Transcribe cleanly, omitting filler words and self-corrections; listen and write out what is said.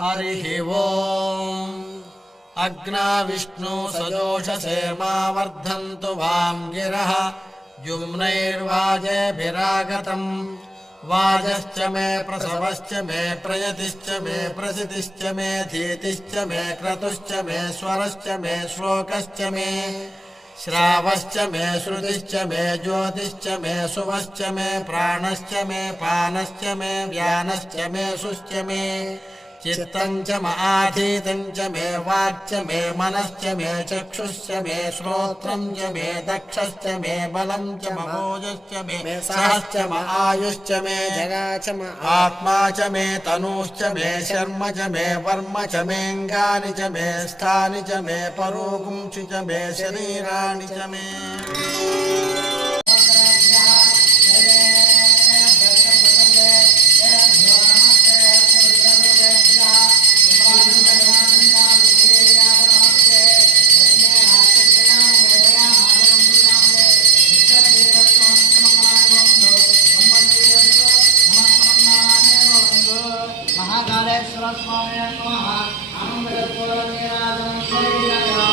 हरिः ओम् अग्ना विष्णु सजोषसे मा वर्धन्तु वां गिरः जुम्नैर्वाजेभिरागतम् वाजश्च मे प्रसवश्च मे प्रयतिश्च मे प्रसितिश्च मे धीतिश्च मे क्रतुश्च मे स्वरश्च मे श्लोकश्च मे श्रावश्च मे श्रुतिश्च मे ज्योतिश्च मे सुवश्च मे प्राणश्च मे पानश्च मे व्यानश्च मे सुश्च मे चित्तं च आधीतं च मे वाक्च मे मनश्च मे चक्षुश्च मे श्रोत्रं च मे दक्षश्च मे बलं च ममोजश्च मे सहश्च म आयुश्च मे जरा च म आत्मा च मे तनुश्च मे शर्म च मे वर्म च मेऽङ्गानि च मे स्थानि च मे परोगुंसि च मे शरीराणि च मे महाकालेश्वर स्वामी नमः।